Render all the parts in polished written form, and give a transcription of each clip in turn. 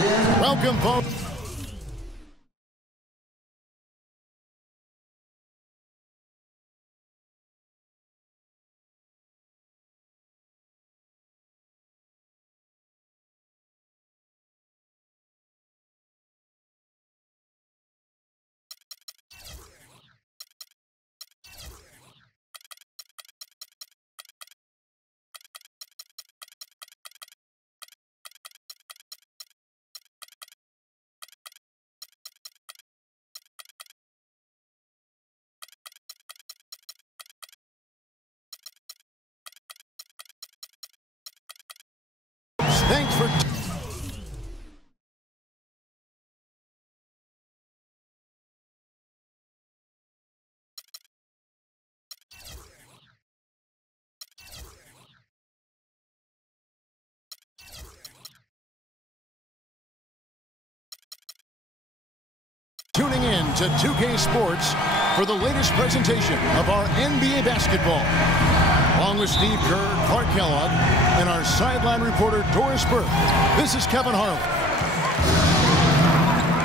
Welcome, folks. Thanks for tuning in to 2K Sports for the latest presentation of our NBA basketball. Along with Steve Kerr, Clark Kellogg, and our sideline reporter, Doris Burke, this is Kevin Harlan.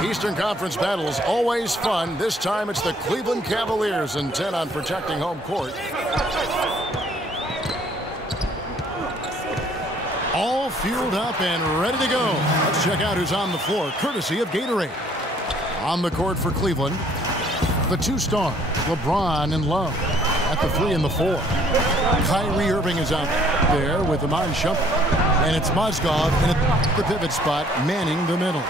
Eastern Conference battles always fun. This time it's the Cleveland Cavaliers intent on protecting home court. All fueled up and ready to go. Let's check out who's on the floor, courtesy of Gatorade. On the court for Cleveland, the two-star, LeBron and Love. At the 3 and the 4. Kyrie Irving is out there with Iman Shumpert. And it's Mozgov in the pivot spot, manning the middle.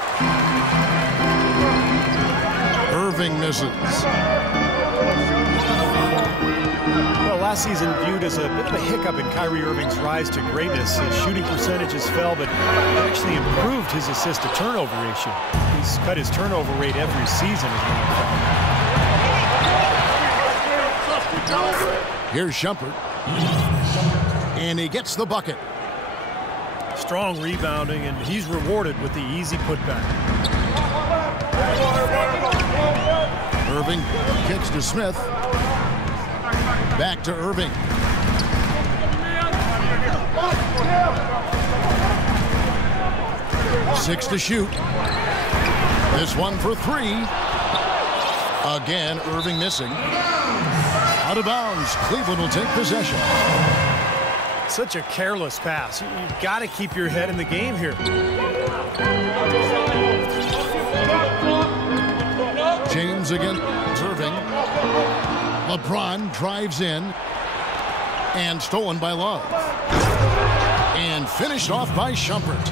Irving misses. Well, last season viewed as a bit of a hiccup in Kyrie Irving's rise to greatness. His shooting percentages fell, but actually improved his assist-to-turnover ratio. He's cut his turnover rate every season, as a matter of fact. Here's Shumpert. And he gets the bucket. Strong rebounding, and he's rewarded with the easy putback. Irving kicks to Smith. Back to Irving. Six to shoot. This one for 3. Again, Irving missing. Out of bounds. Cleveland will take possession. Such a careless pass. You've got to keep your head in the game here. James again. Irving. LeBron drives in. And stolen by Love. And finished off by Shumpert.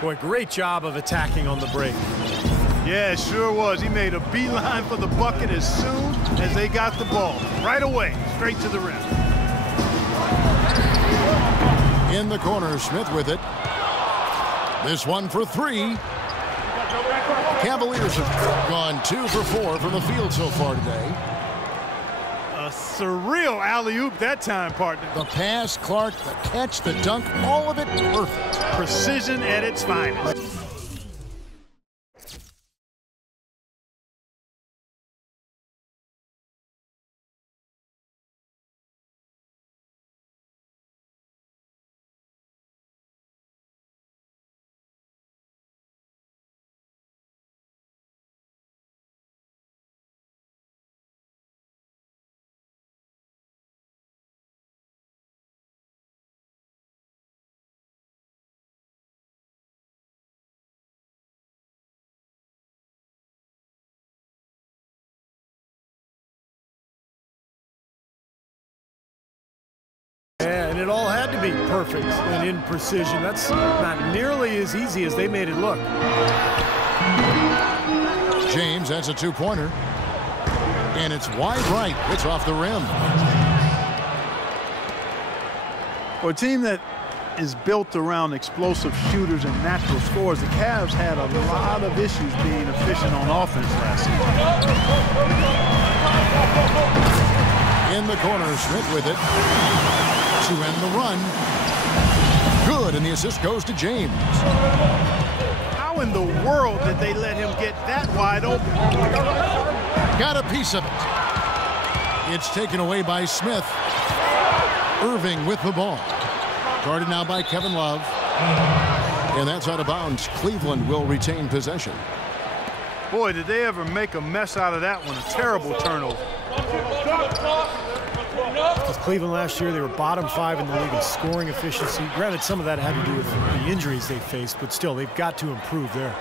Boy, great job of attacking on the break. Yeah, it sure was. He made a beeline for the bucket as soon as they got the ball. Right away, straight to the rim. In the corner, Smith with it. This one for 3. Cavaliers have gone 2 for 4 from the field so far today. A surreal alley-oop that time, partner. The pass, Clark, the catch, the dunk, all of it perfect. Precision at its finest. Yeah, and it all had to be perfect and in precision. That's not nearly as easy as they made it look. James, that's a 2-pointer. And it's wide right. It's off the rim. For a team that is built around explosive shooters and natural scorers, the Cavs had a lot of issues being efficient on offense last season. In the corner, Smith with it. To end the run. Good, and the assist goes to James. How in the world did they let him get that wide open? Got a piece of it. It's taken away by Smith. Irving with the ball. Guarded now by Kevin Love. And that's out of bounds. Cleveland will retain possession. Boy, did they ever make a mess out of that one. A terrible turnover. With Cleveland last year, they were bottom 5 in the league in scoring efficiency. Granted, some of that had to do with the injuries they faced, but still, they've got to improve there.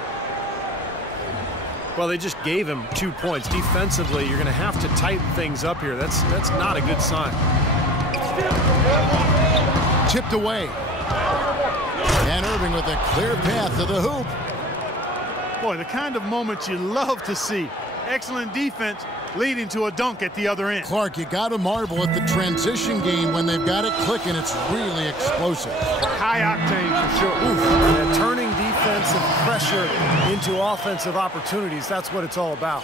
Well, they just gave him 2 points. Defensively, you're going to have to tighten things up here. That's not a good sign. Tipped away. And Irving with a clear path to the hoop. Boy, the kind of moments you love to see. Excellent defense leading to a dunk at the other end. Clark, you got to marvel at the transition game when they've got it clicking. It's really explosive. High octane for sure. Yeah, turning defensive pressure into offensive opportunities, that's what it's all about.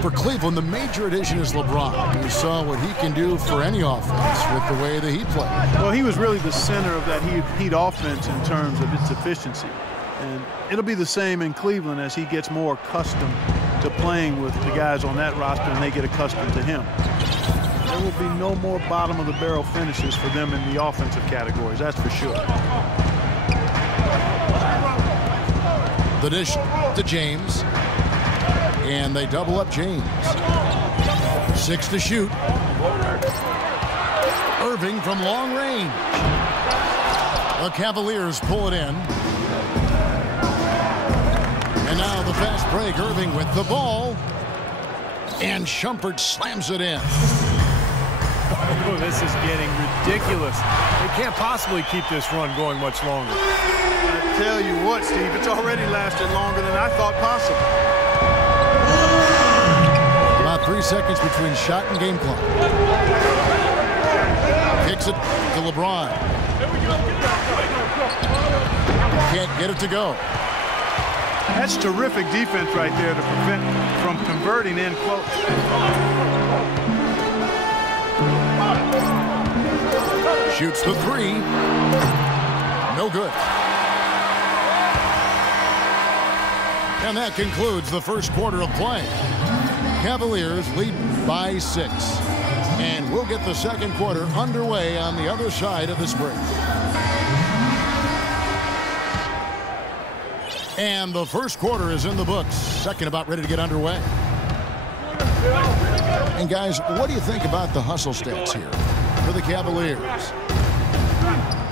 For Cleveland, the major addition is LeBron. We saw what he can do for any offense with the way that he played. Well, he was really the center of that Heat offense in terms of its efficiency. And it'll be the same in Cleveland as he gets more accustomed to playing with the guys on that roster and they get accustomed to him. There will be no more bottom-of-the-barrel finishes for them in the offensive categories, that's for sure. The dish to James. And they double up James. 6 to shoot. Irving from long range. The Cavaliers pull it in. And now the fast break. Irving with the ball. And Shumpert slams it in. Oh, this is getting ridiculous. They can't possibly keep this run going much longer. I tell you what, Steve, it's already lasted longer than I thought possible. About 3 seconds between shot and game clock. Kicks it to LeBron. Can't get it to go. That's terrific defense right there to prevent from converting in close. Shoots the 3. No good. And that concludes the first quarter of play. Cavaliers lead by 6. And we'll get the second quarter underway on the other side of this break. And the first quarter is in the books. Second about ready to get underway. And guys, what do you think about the hustle stats here for the Cavaliers?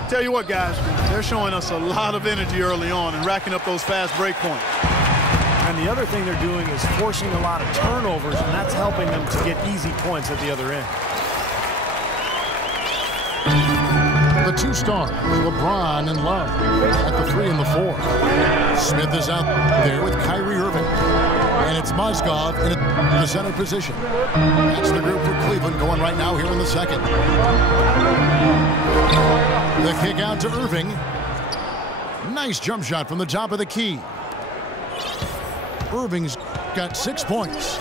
Tell you what, guys, they're showing us a lot of energy early on and racking up those fast break points. And the other thing they're doing is forcing a lot of turnovers, and that's helping them to get easy points at the other end. The 2 stars, LeBron and Love, at the 3 and the 4. Smith is out there with Kyrie Irving. And it's Mozgov in the center position. That's the group for Cleveland going right now here in the second. The kick out to Irving. Nice jump shot from the top of the key. Irving's got 6 points.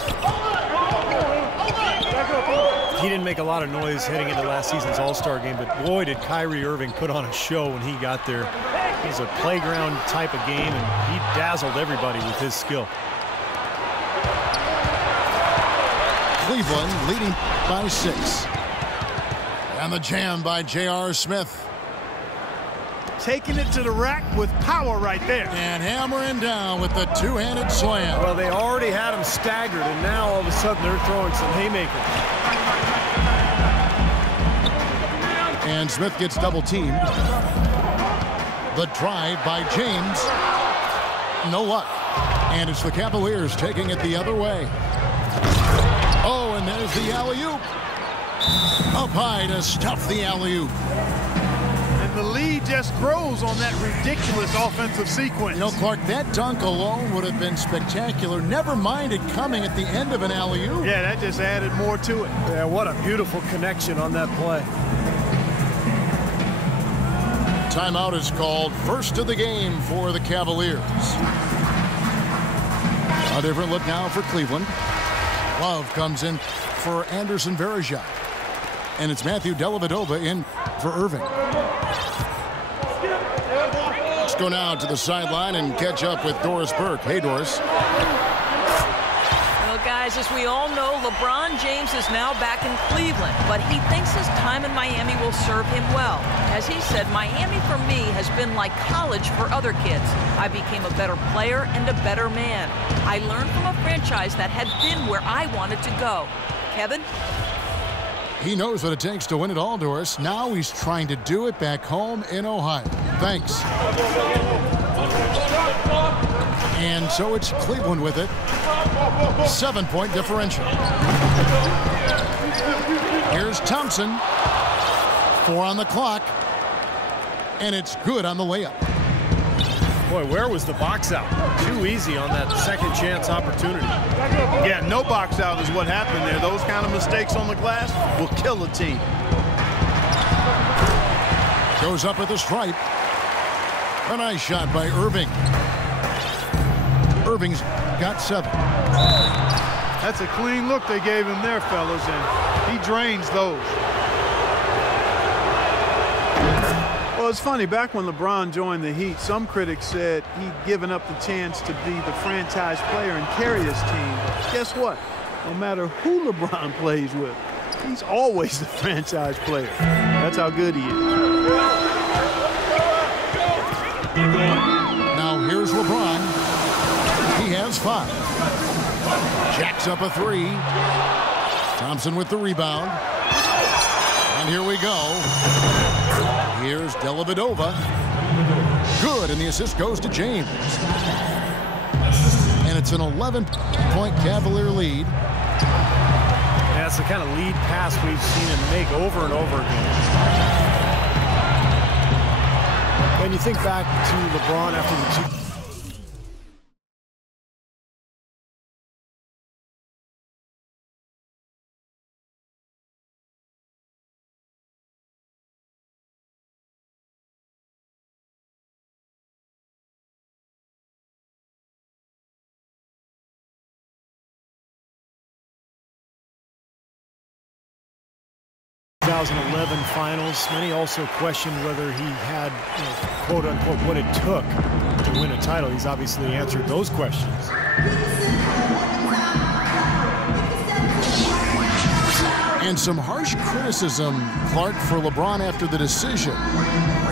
He didn't make a lot of noise heading into last season's All-Star game, but boy, did Kyrie Irving put on a show when he got there. It's a playground type of game, and he dazzled everybody with his skill. Cleveland leading by 6. And the jam by J.R. Smith. Taking it to the rack with power right there. And hammering down with the 2-handed slam. Well, they already had him staggered, and now all of a sudden they're throwing some haymakers. And Smith gets double teamed. The drive by James. No luck. And it's the Cavaliers taking it the other way. Oh, and there's the alley-oop. Up high to stuff the alley-oop. And the lead just grows on that ridiculous offensive sequence. You know, Clark, that dunk alone would have been spectacular. Never mind it coming at the end of an alley-oop. Yeah, that just added more to it. Yeah, what a beautiful connection on that play. Timeout is called. First of the game for the Cavaliers. A different look now for Cleveland. Love comes in for Anderson Varejao. And it's Matthew Dellavedova in for Irving. Let's go now to the sideline and catch up with Doris Burke. Hey, Doris. Well, guys, as we all know, LeBron James is now back in Cleveland, but he thinks his time in Miami will serve him well. As he said, Miami for me has been like college for other kids. I became a better player and a better man. I learned from a franchise that had been where I wanted to go. Kevin? He knows what it takes to win it all, Doris. Now he's trying to do it back home in Ohio. Thanks. And so it's Cleveland with it. 7-point differential. Here's Thompson. 4 on the clock. And it's good on the layup. Boy, where was the box out? Too easy on that second chance opportunity. Yeah, no box out is what happened there. Those kind of mistakes on the glass will kill a team. Goes up at the stripe. A nice shot by Irving. Irving's got 7. That's a clean look they gave him there, fellas, and he drains those. Well, it's funny, back when LeBron joined the Heat, some critics said he'd given up the chance to be the franchise player and carry his team. But guess what? No matter who LeBron plays with, he's always the franchise player. That's how good he is. Now here's LeBron. He has 5. Jacks up a 3. Thompson with the rebound. And here we go. Here's Dellavedova. Good, and the assist goes to James. And it's an 11-point Cavalier lead. That's the kind of lead pass we've seen him make over and over again. When you think back to LeBron after the 2011 finals, many also questioned whether he had, quote unquote, what it took to win a title. He's obviously answered those questions. And some harsh criticism, Clark, for LeBron after the decision,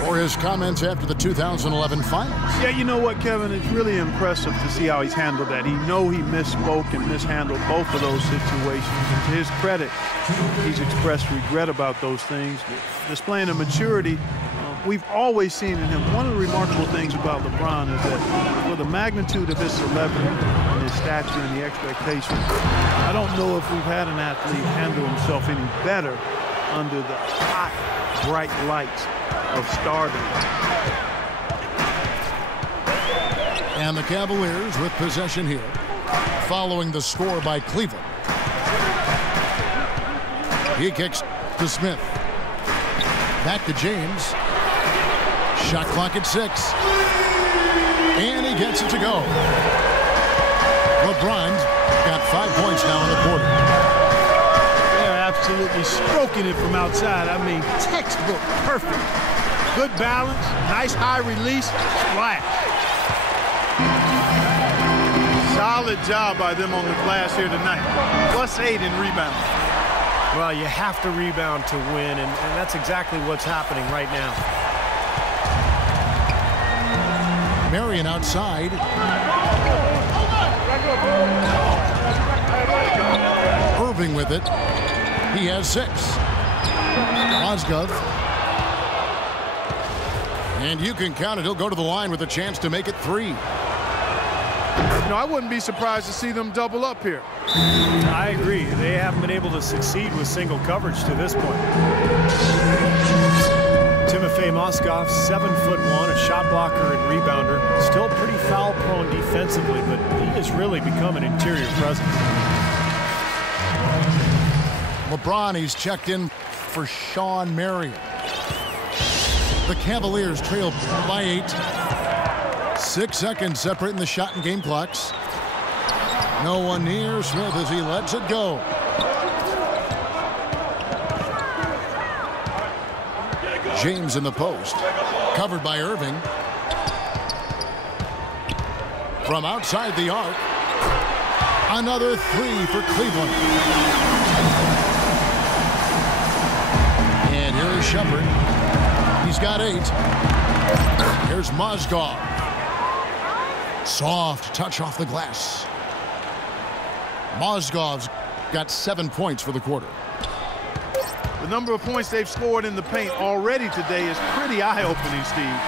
or his comments after the 2011 finals. Yeah, you know what, Kevin? It's really impressive to see how he's handled that. He misspoke and mishandled both of those situations. And to his credit, he's expressed regret about those things, displaying a maturity we've always seen in him. One of the remarkable things about LeBron is that for the magnitude of his celebrity and his stature and the expectations, I don't know if we've had an athlete handle himself any better under the hot, bright lights of stardom. And the Cavaliers with possession here, following the score by Cleveland. He kicks to Smith. Back to James. Shot clock at 6. And he gets it to go. LeBron's got 5 points now in the quarter. They're absolutely stroking it from outside. I mean, textbook perfect. Good balance, nice high release, splash. Solid job by them on the glass here tonight. +8 in rebounding. Well, you have to rebound to win, and that's exactly what's happening right now. Marion outside. Irving with it. He has 6. Mozgov. And you can count it. He'll go to the line with a chance to make it 3. You know, I wouldn't be surprised to see them double up here. I agree. They haven't been able to succeed with single coverage to this point. Timofey Mozgov, 7'1", a shot blocker and rebounder. Still pretty foul-prone defensively, but he has really become an interior presence. LeBron, he's checked in for Sean Marion. The Cavaliers trail by 8. 6 seconds separating the shot and game clocks. No one near Smith as he lets it go. James in the post. Covered by Irving. From outside the arc. Another three for Cleveland. And here is Shepard. He's got 8. Here's Mozgov. Soft touch off the glass. Mozgov's got 7 points for the quarter. The number of points they've scored in the paint already today is pretty eye-opening, Steve.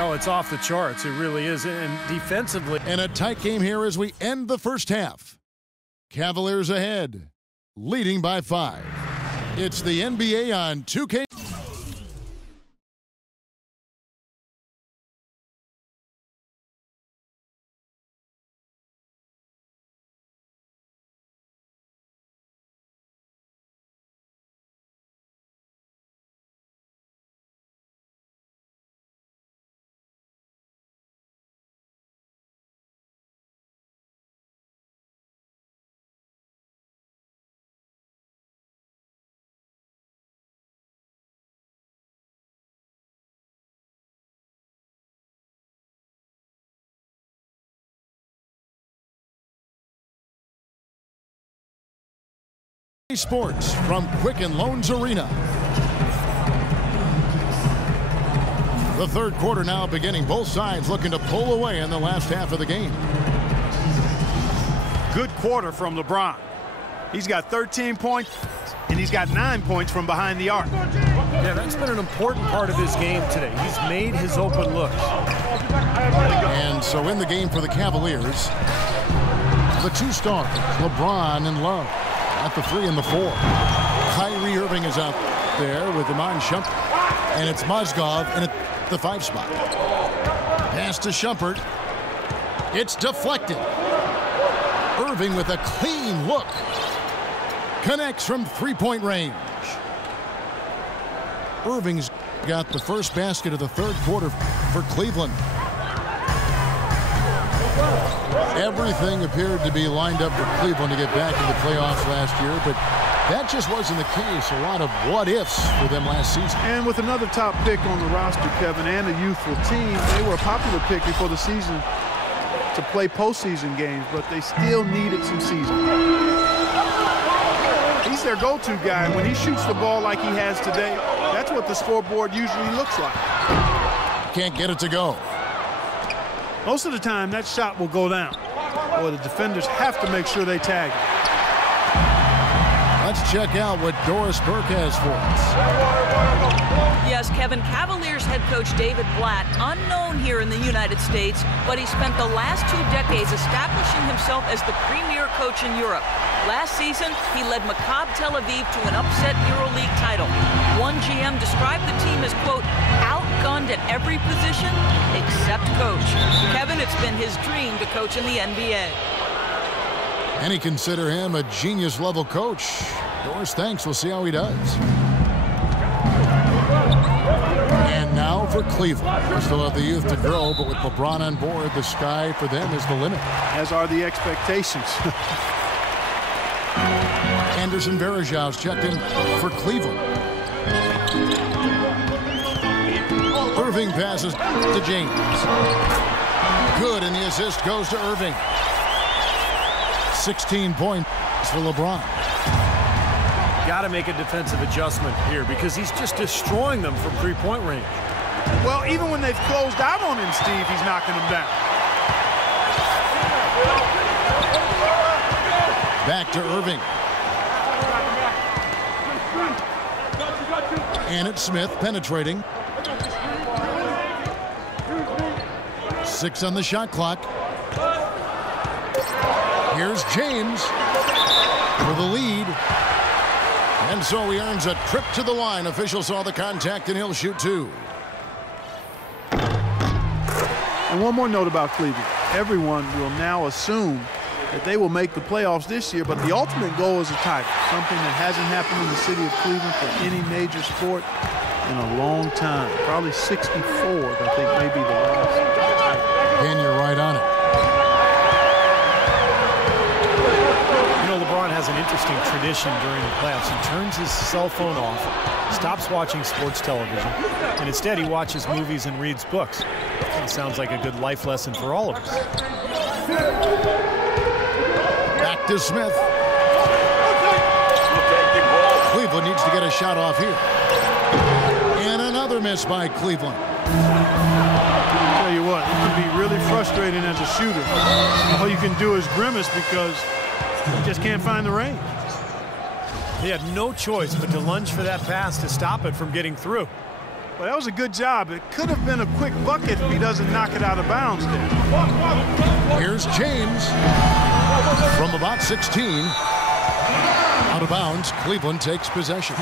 Oh, it's off the charts. It really is. And defensively. And a tight game here as we end the first half. Cavaliers ahead, leading by 5. It's the NBA on 2K. Sports from Quicken Loans Arena. The third quarter now beginning. Both sides looking to pull away in the last half of the game. Good quarter from LeBron. He's got 13 points, and he's got 9 points from behind the arc. Yeah, that's been an important part of his game today. He's made his open looks. And so in the game for the Cavaliers, the 2 stars, LeBron and Love. At the 3 and the 4. Kyrie Irving is out there with Iman Shumpert. And it's Mozgov in at the 5 spot. Pass to Shumpert. It's deflected. Irving with a clean look. Connects from 3-point range. Irving's got the first basket of the third quarter for Cleveland. Everything appeared to be lined up for Cleveland to get back in the playoffs last year, but that just wasn't the case. A lot of what-ifs for them last season. And with another top pick on the roster, Kevin, and a youthful team, they were a popular pick before the season to play postseason games, but they still needed some season. He's their go-to guy. When he shoots the ball like he has today, that's what the scoreboard usually looks like. Can't get it to go. Most of the time, that shot will go down. Or the defenders have to make sure they tag it. Let's check out what Doris Burke has for us. Yes, Kevin, Cavaliers head coach David Blatt, unknown here in the United States, but he spent the last 2 decades establishing himself as the premier coach in Europe. Last season, he led Maccabi Tel Aviv to an upset EuroLeague title. One GM described the team as, quote, outgunned at every position except coach. Kevin, it's been his dream to coach in the NBA. And he consider him a genius-level coach. Doris thanks. We'll see how he does. And now for Cleveland. They still have the youth to grow, but with LeBron on board, the sky for them is the limit. As are the expectations. Anderson Varejão's checked in for Cleveland. Irving passes to James. Good, and the assist goes to Irving. 16 points for LeBron. Got to make a defensive adjustment here because he's just destroying them from 3-point range. Well, even when they've closed out on him, Steve, he's knocking them down. Back to Irving. And it's Smith penetrating. 6 on the shot clock. Here's James for the lead. And so he earns a trip to the line. Official saw the contact, and he'll shoot 2. And one more note about Cleveland. Everyone will now assume that they will make the playoffs this year, but the ultimate goal is a title, something that hasn't happened in the city of Cleveland for any major sport in a long time. Probably 64, I think, may be the last title. And you're right on it. LeBron has an interesting tradition during the playoffs. He turns his cell phone off, stops watching sports television, and instead he watches movies and reads books. It sounds like a good life lesson for all of us. Back to Smith. Cleveland needs to get a shot off here. And another miss by Cleveland. I'll tell you what, it can be really frustrating as a shooter. All you can do is grimace because you just can't find the range. He had no choice but to lunge for that pass to stop it from getting through. Well, that was a good job. It could have been a quick bucket if he doesn't knock it out of bounds there. Here's James from about 16. Out of bounds, Cleveland takes possession.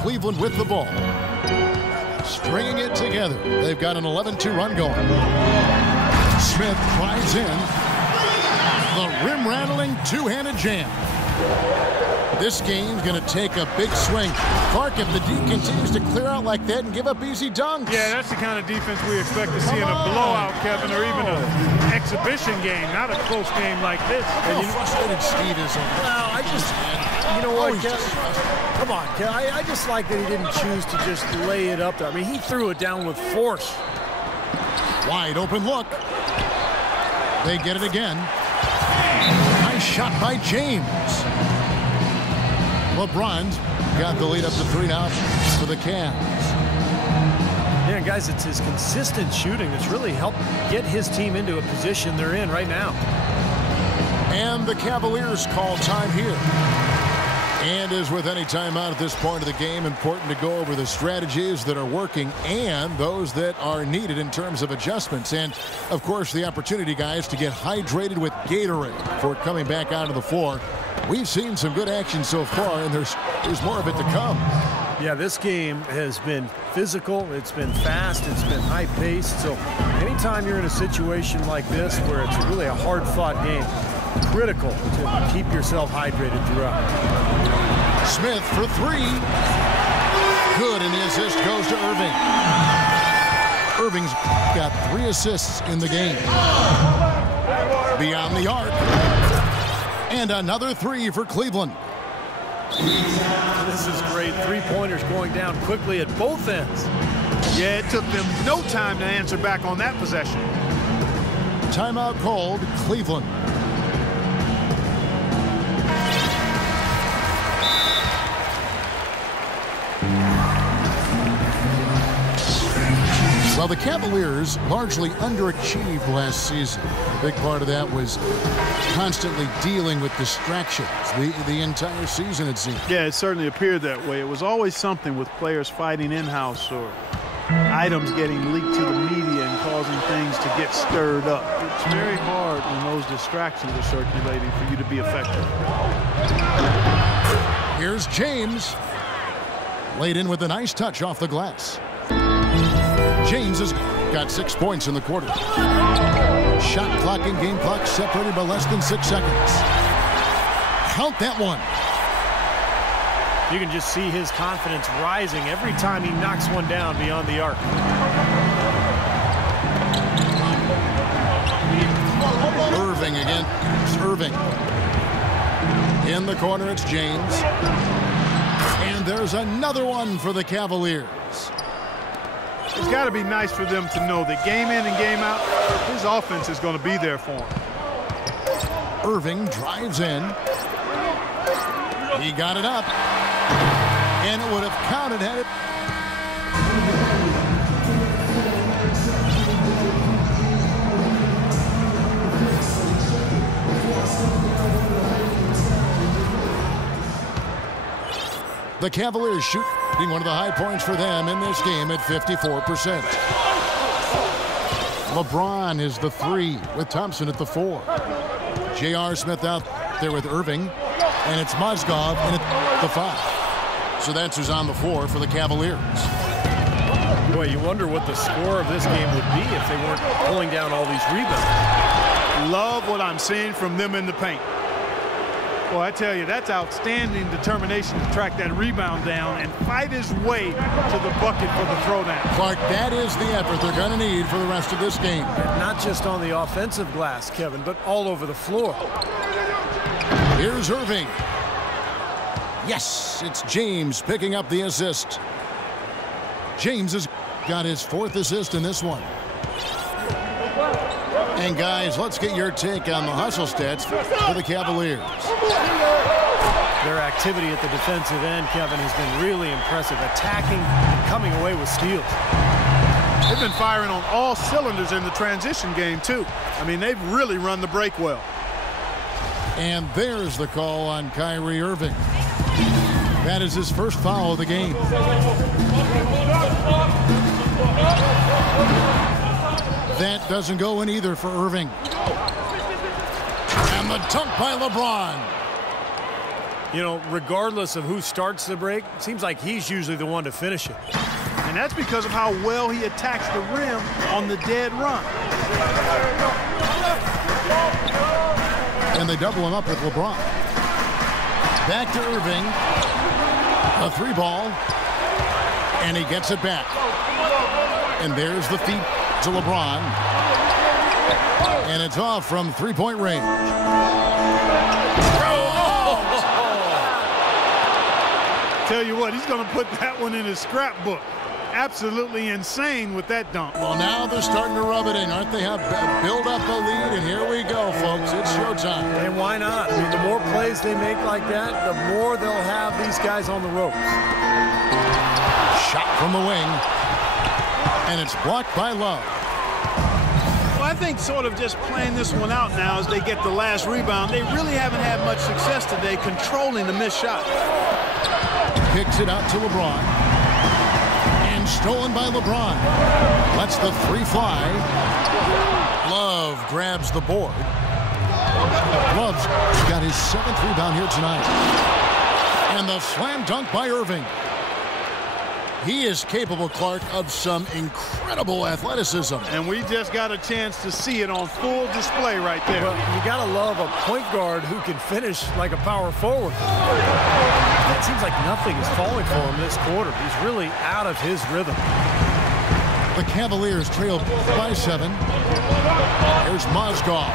Cleveland with the ball. Stringing it together. They've got an 11-2 run going. Smith drives in. The rim-rattling two-handed jam. This game's going to take a big swing. Clark, if the D continues to clear out like that and give up easy dunks. Yeah, that's the kind of defense we expect to see in a blowout, Kevin, or even an exhibition game, not a close game like this. How frustrated Steve is over. Well, I just, you know what, come on, Kevin. I just like that he didn't choose to just lay it up there. I mean, he threw it down with force. Wide open look. They get it again. Nice shot by James. LeBron's got the lead up to 3 now for the Cavs. Yeah, guys, it's his consistent shooting that's really helped get his team into a position they're in right now. And the Cavaliers call time here. And as with any timeout at this point of the game, important to go over the strategies that are working and those that are needed in terms of adjustments. And, of course, the opportunity, guys, to get hydrated with Gatorade for coming back onto the floor. We've seen some good action so far, and there's more of it to come. Yeah, this game has been physical, it's been fast, it's been high-paced. So anytime you're in a situation like this where it's really a hard-fought game, critical to keep yourself hydrated throughout. Smith for 3. Good, and the assist goes to Irving. Irving's got 3 assists in the game. Beyond the arc. And another 3 for Cleveland. This is great. 3-pointers going down quickly at both ends. Yeah, it took them no time to answer back on that possession. Timeout called, Cleveland. Well, the Cavaliers largely underachieved last season. A big part of that was constantly dealing with distractions the entire season, it seemed. Yeah, it certainly appeared that way. It was always something with players fighting in-house or items getting leaked to the media and causing things to get stirred up. It's very hard when those distractions are circulating for you to be effective. Here's James. Laid in with a nice touch off the glass. James has got 6 points in the quarter. Shot clock and game clock separated by less than 6 seconds. Count that one. You can just see his confidence rising every time he knocks one down beyond the arc. Irving again. It's Irving. In the corner, it's James. And there's another one for the Cavaliers. It's got to be nice for them to know that game in and game out, his offense is going to be there for him. Irving drives in. He got it up. And it would have counted had it. The Cavaliers shooting one of the high points for them in this game at 54%. LeBron is the 3 with Thompson at the 4. J.R. Smith out there with Irving. And it's Mozgov in at the 5. So that's who's on the floor for the Cavaliers. Boy, you wonder what the score of this game would be if they weren't pulling down all these rebounds. Love what I'm seeing from them in the paint. Well, I tell you, that's outstanding determination to track that rebound down and fight his way to the bucket for the throwdown. Clark, that is the effort they're going to need for the rest of this game. And not just on the offensive glass, Kevin, but all over the floor. Here's Irving. Yes, it's James picking up the assist. James has got his 4th assist in this one. And guys, let's get your take on the hustle stats for the Cavaliers. Their activity at the defensive end, Kevin, has been really impressive. Attacking and coming away with steals. They've been firing on all cylinders in the transition game, too. I mean, they've really run the break well. And there's the call on Kyrie Irving. That is his first foul of the game. That doesn't go in either for Irving. And the dunk by LeBron. You know, regardless of who starts the break, it seems like he's usually the one to finish it. And that's because of how well he attacks the rim on the dead run. And they double him up with LeBron. Back to Irving. A three ball. And he gets it back. And there's the feed to LeBron. And it's off from three-point range. Tell you what, he's going to put that one in his scrapbook. Absolutely insane with that dunk. Well, now they're starting to rub it in, aren't they? Build up a lead, and here we go, folks. It's showtime. And why not? I mean, the more plays they make like that, the more they'll have these guys on the ropes. Shot from the wing. And it's blocked by Love. Well, I think sort of just playing this one out now as they get the last rebound. They really haven't had much success today controlling the missed shot. Kicks it out to LeBron. And stolen by LeBron. Lets the three fly. Love grabs the board. Love's got his 7th rebound here tonight. And the slam dunk by Irving. He is capable, Clark, of some incredible athleticism. And we just got a chance to see it on full display right there. Well, you got to love a point guard who can finish like a power forward. It seems like nothing is falling for him this quarter. He's really out of his rhythm. The Cavaliers trail by 7. Here's Mozgov.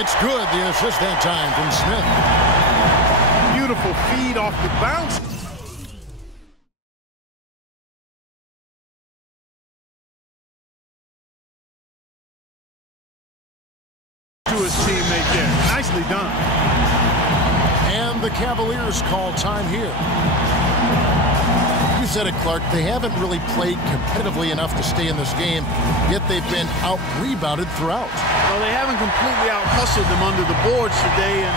It's good, the assist that time from Smith. Beautiful feed off the bounce. To his teammate there. Nicely done. And the Cavaliers call time here. You said it, Clark. They haven't really played competitively enough to stay in this game, yet they've been out-rebounded throughout. Well, they haven't completely out-hustled them under the boards today, and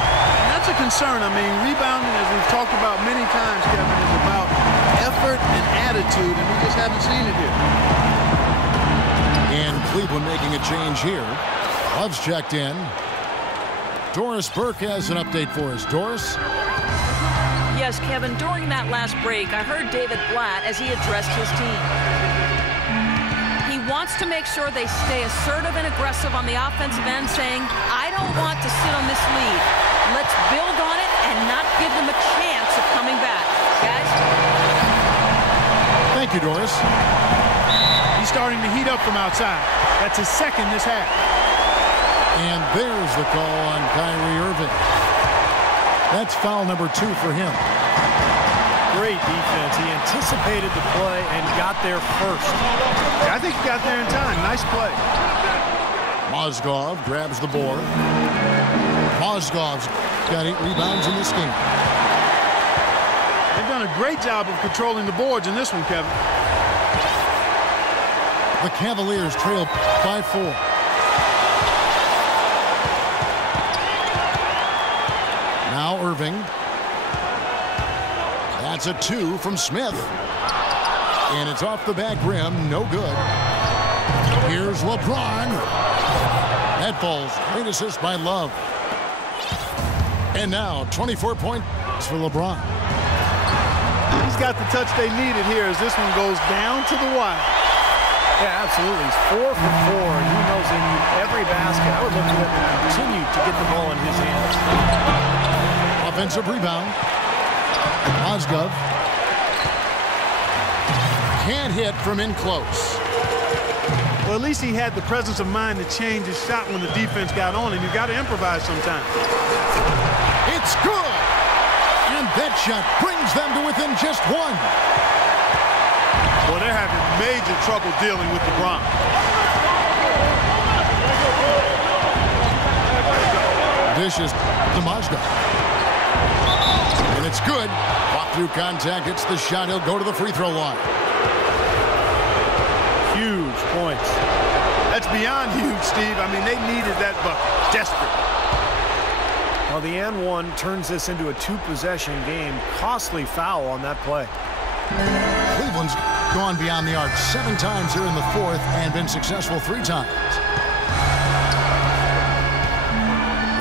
that's a concern. I mean, rebounding, as we've talked about many times, Kevin, is about effort and attitude, and we just haven't seen it here. And Cleveland making a change here. Love's checked in. Doris Burke has an update for us. Doris? Yes, Kevin, during that last break, I heard David Blatt as he addressed his team. He wants to make sure they stay assertive and aggressive on the offensive end, saying, I don't want to sit on this lead. Let's build on it and not give them a chance of coming back. Guys? Thank you, Doris. He's starting to heat up from outside. That's his second this half. And there's the call on Kyrie Irving. That's foul number 2 for him. Great defense. He anticipated the play and got there first. Yeah, I think he got there in time. Nice play. Mozgov grabs the board. Mozgov's got 8 rebounds in this game. They've done a great job of controlling the boards in this one, Kevin. The Cavaliers trail by 4. Now Irving. That's a 2 from Smith. And it's off the back rim. No good. Here's LeBron. That falls. Great assist by Love. And now 24 points for LeBron. He's got the touch they needed here as this one goes down to the wire. Yeah, absolutely. He's 4 for 4, and he knows they need every basket. I would look for them to continue to get the ball in his hands. Offensive rebound. Mozgov can't hit from in close. Well, at least he had the presence of mind to change his shot when the defense got on him. You got to improvise sometimes. It's good. And that shot brings them to within just 1. Well, they're having major trouble dealing with the Bronx. Dishes to Mazda. And it's good. Walk through contact, hits the shot. He'll go to the free throw line. Huge points. That's beyond huge, Steve. I mean, they needed that bucket. Desperate. Well, the and one turns this into a two-possession game. Costly foul on that play. Cleveland's gone beyond the arc 7 times here in the fourth and been successful 3 times.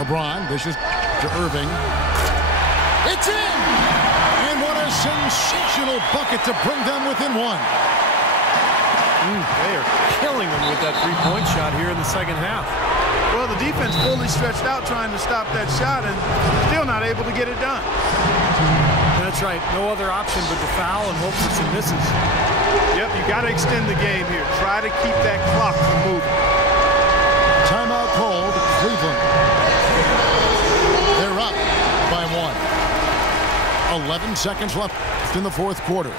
LeBron dishes to Irving. It's in! And what a sensational bucket to bring them within 1. They are killing them with that three-point shot here in the second half. Well, the defense fully stretched out trying to stop that shot and still not able to get it done. That's right. No other option but to foul and hope for some misses. Yep, you got to extend the game here. Try to keep that clock from moving. Timeout called. Cleveland. They're up by 1. 11 seconds left in the fourth quarter.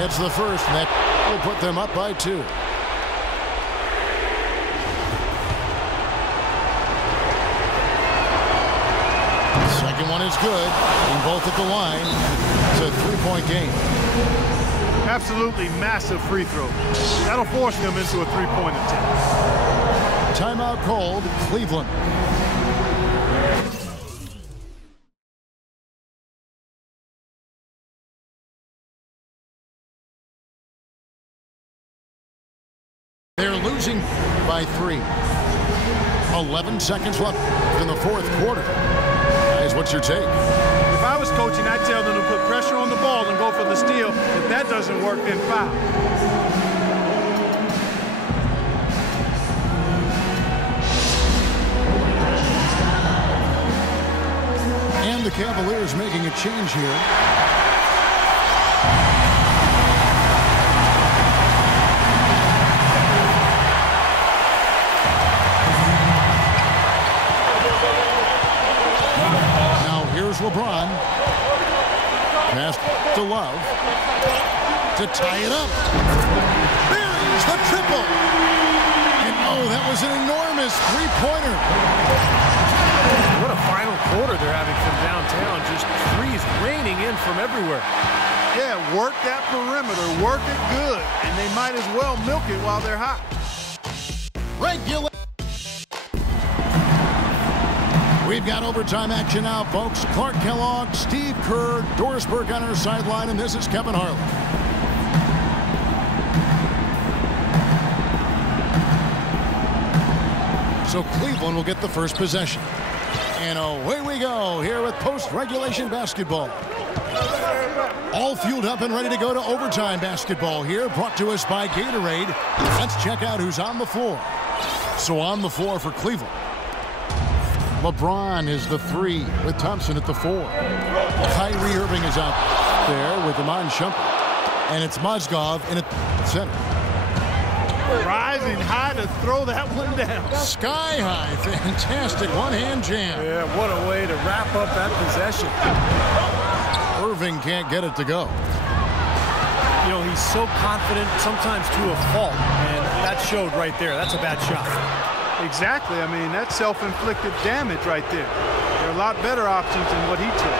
It's the first, and that will put them up by 2. Second one is good. And both at the line. It's a 3-point game. Absolutely massive free throw. That'll force them into a 3-point attempt. Timeout called. Cleveland. They're losing by 3. 11 seconds left in the fourth quarter. Guys, what's your take? If I was coaching, I'd tell them to put pressure on the ball and go for the steal. If that doesn't work, then foul. And the Cavaliers making a change here. LeBron. Pass to Love. To tie it up. Buries the triple. And oh, that was an enormous three-pointer. What a final quarter they're having from downtown. Just threes raining in from everywhere. Yeah, work that perimeter. Work it good. And they might as well milk it while they're hot. Regular. We've got overtime action now, folks. Clark Kellogg, Steve Kerr, Doris Burke on our sideline, and this is Kevin Harlan. So Cleveland will get the first possession. And away we go here with post-regulation basketball. All fueled up and ready to go to overtime basketball here, brought to us by Gatorade. Let's check out who's on the floor. So on the floor for Cleveland. LeBron is the 3 with Thompson at the 4. Kyrie Irving is out there with Iman Shumpert. And it's Mozgov in at center. Rising high to throw that one down. Sky high. Fantastic one-hand jam. Yeah, what a way to wrap up that possession. Irving can't get it to go. You know, he's so confident, sometimes to a fault. And that showed right there. That's a bad shot. Exactly. I mean, that's self-inflicted damage right there. There are a lot better options than what he took.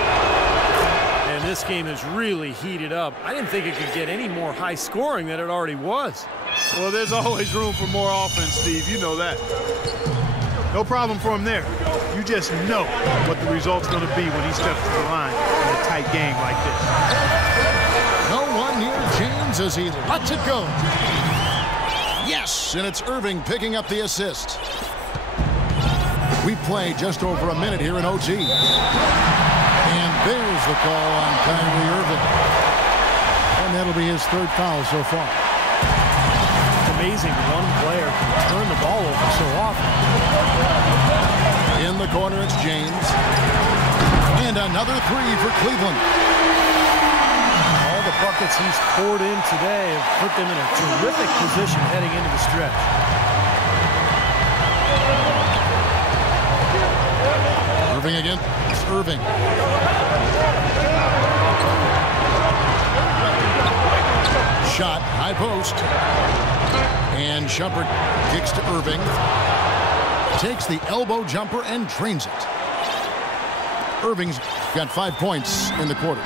And this game is really heated up. I didn't think it could get any more high scoring than it already was. Well, there's always room for more offense, Steve. You know that. No problem for him there. You just know what the result's going to be when he steps to the line in a tight game like this. No one near James as he lets it go. Yes, and it's Irving picking up the assist. We play just over a minute here in OT. And there's the call on Kyrie Irving. And that'll be his 3rd foul so far. It's amazing one player can turn the ball over so often. In the corner, it's James. And another 3 for Cleveland. All the buckets he's poured in today have put them in a terrific position heading into the stretch. Irving again. It's Irving. shot, high post. And Shumpert kicks to Irving. Takes the elbow jumper and drains it. Irving's got 5 points in the quarter.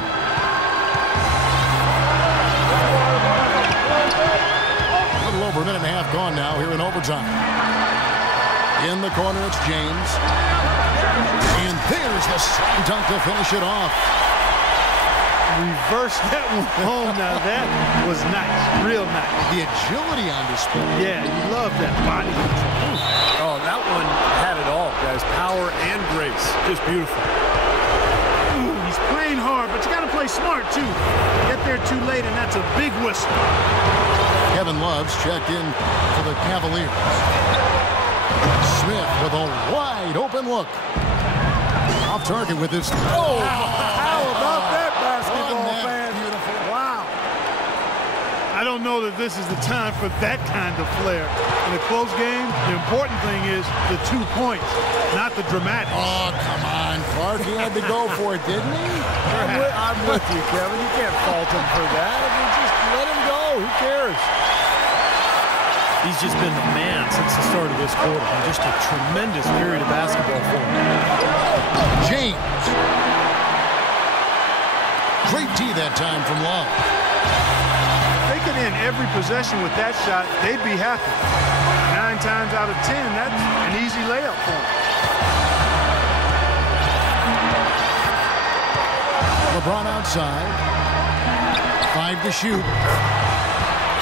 A little over a minute and a half gone now here in overtime. In the corner, it's James. And there's the slam dunk to finish it off. Reverse that one home. Now that was nice, real nice. The agility on display. Yeah, you love that body control. Oh, that one had it all, guys. Power and grace. Just beautiful. Ooh, he's playing hard, but you got to play smart, too. Get there too late, and that's a big whistle. Kevin Love's checked in for the Cavaliers. Smith with a wide open look. Off target with his... Oh, how about that basketball, fan? Beautiful. Wow. I don't know that this is the time for that kind of flair. In a close game, the important thing is the 2 points, not the dramatics. Oh, come on, Clark. He had to go for it, didn't he? I'm with you, Kevin. You can't fault him for that. I mean, just let him go. Who cares? He's just been the man since the start of this quarter. Just a tremendous period of basketball for him. James. Great D that time from Love. If they could end every possession with that shot, they'd be happy. 9 times out of 10, that's an easy layup for them. LeBron outside. 5 to shoot.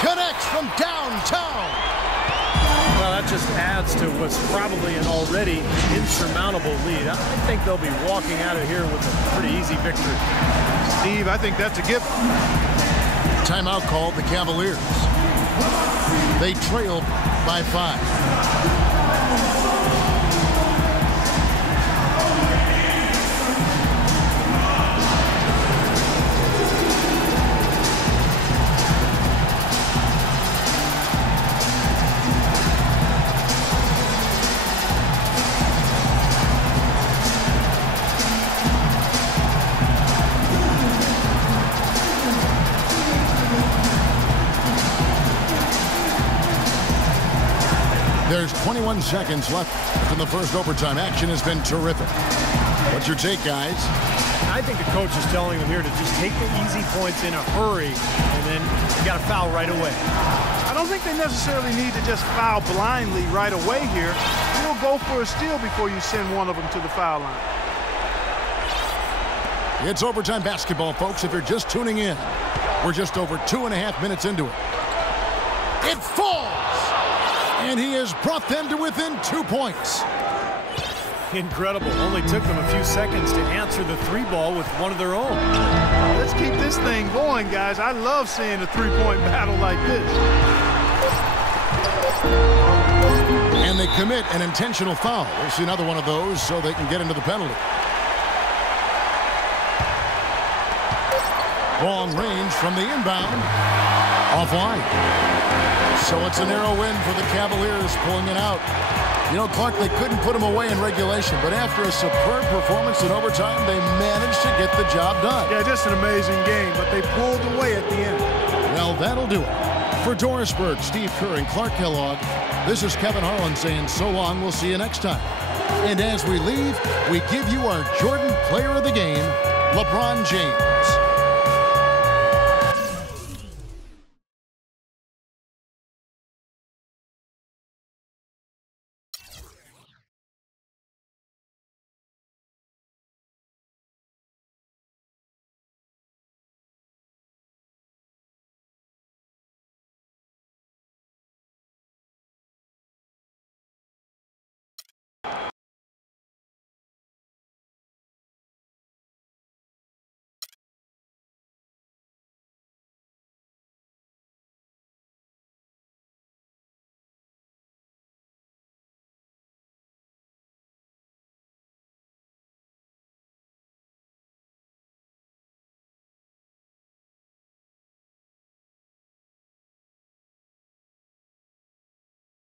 Connects from downtown. Well, that just adds to what's probably an already insurmountable lead. I think they'll be walking out of here with a pretty easy victory. Steve, I think that's a gift. Timeout called the Cavaliers. They trail by 5. There's 21 seconds left in the first overtime. Action has been terrific. What's your take, guys? I think the coach is telling them here to just take the easy points in a hurry, and then you got to foul right away. I don't think they necessarily need to just foul blindly right away here. You'll go for a steal before you send one of them to the foul line. It's overtime basketball, folks, if you're just tuning in. We're just over 2.5 minutes into it. It falls! And he has brought them to within 2 points. Incredible. Only took them a few seconds to answer the 3 ball with one of their own. Let's keep this thing going, guys. I love seeing a 3-point battle like this. And they commit an intentional foul. We'll see another one of those so they can get into the penalty. Long range from the inbound. Offline. So it's a narrow win for the Cavaliers, pulling it out. You know, Clark, they couldn't put him away in regulation, but after a superb performance in overtime, they managed to get the job done. Yeah, just an amazing game, but they pulled away at the end. Well, that'll do it. For Doris Burke, Steve Kerr, and Clark Kellogg, this is Kevin Harlan saying so long. We'll see you next time. And as we leave, we give you our Jordan Player of the Game, LeBron James.